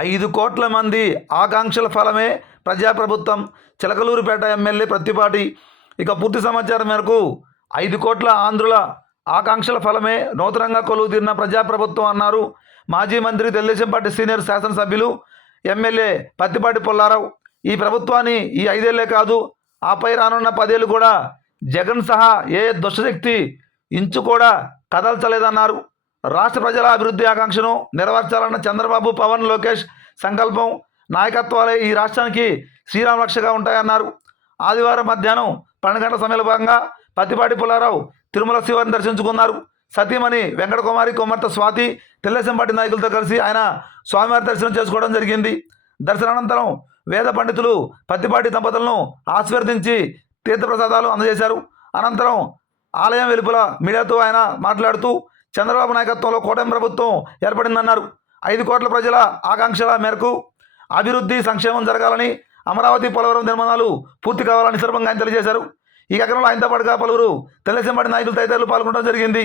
ఐదు కోట్ల మంది ఆకాంక్షల ఫలమే ప్రజాప్రభుత్వం. చిలకలూరుపేట ఎమ్మెల్యే ప్రత్తిపాటి. ఇక పూర్తి సమాచారం మేరకు ఐదు కోట్ల ఆంధ్రుల ఆకాంక్షల ఫలమే నూతనంగా కొలువు తీరిన ప్రజాప్రభుత్వం అన్నారు మాజీ మంత్రి తెలుగుదేశం పార్టీ సీనియర్ శాసనసభ్యులు ఎమ్మెల్యే పత్తిపాటి పుల్లారావు. ఈ ప్రభుత్వాన్ని ఈ ఐదేళ్ళే కాదు ఆపై రానున్న పదేళ్ళు కూడా జగన్ సహా ఏ దుష్టశక్తి ఇంచు కూడా కదల్చలేదన్నారు. రాష్ట్ర ప్రజల అభివృద్ధి ఆకాంక్షను నెరవేర్చాలన్న చంద్రబాబు పవన్ లోకేష్ సంకల్పం నాయకత్వాలే ఈ రాష్ట్రానికి శ్రీరామ రక్షగా ఉంటాయన్నారు. ఆదివారం మధ్యాహ్నం పన్నెండు గంటల సమయంలో భాగంగా పత్తిపాటి పుల్లారావు తిరుమల శివాన్ని దర్శించుకున్నారు. సతీమణి వెంకటకుమారి కుమార్తె స్వాతి తెలుగుదేశం నాయకులతో కలిసి ఆయన స్వామివారి దర్శనం చేసుకోవడం జరిగింది. దర్శనానంతరం వేద పండితులు పత్తిపాటి దంపతులను ఆశీర్వదించి తీర్థప్రసాదాలు అందజేశారు. అనంతరం ఆలయం వెలుపల మీడియాతో ఆయన మాట్లాడుతూ చంద్రబాబు నాయకత్వంలో కూటమి ప్రభుత్వం ఏర్పడిందన్నారు. ఐదు కోట్ల ప్రజల ఆకాంక్షల మేరకు అభివృద్ధి సంక్షేమం జరగాలని అమరావతి పోలవరం నిర్మాణాలు పూర్తి కావాలని సందర్భంగా ఆయన తెలియజేశారు. ఈ కార్యక్రమంలో ఆయనతో పాటుగా పలువురు తెలుగుదేశం పార్టీ నాయకులు తదితరులు పాల్గొనడం జరిగింది.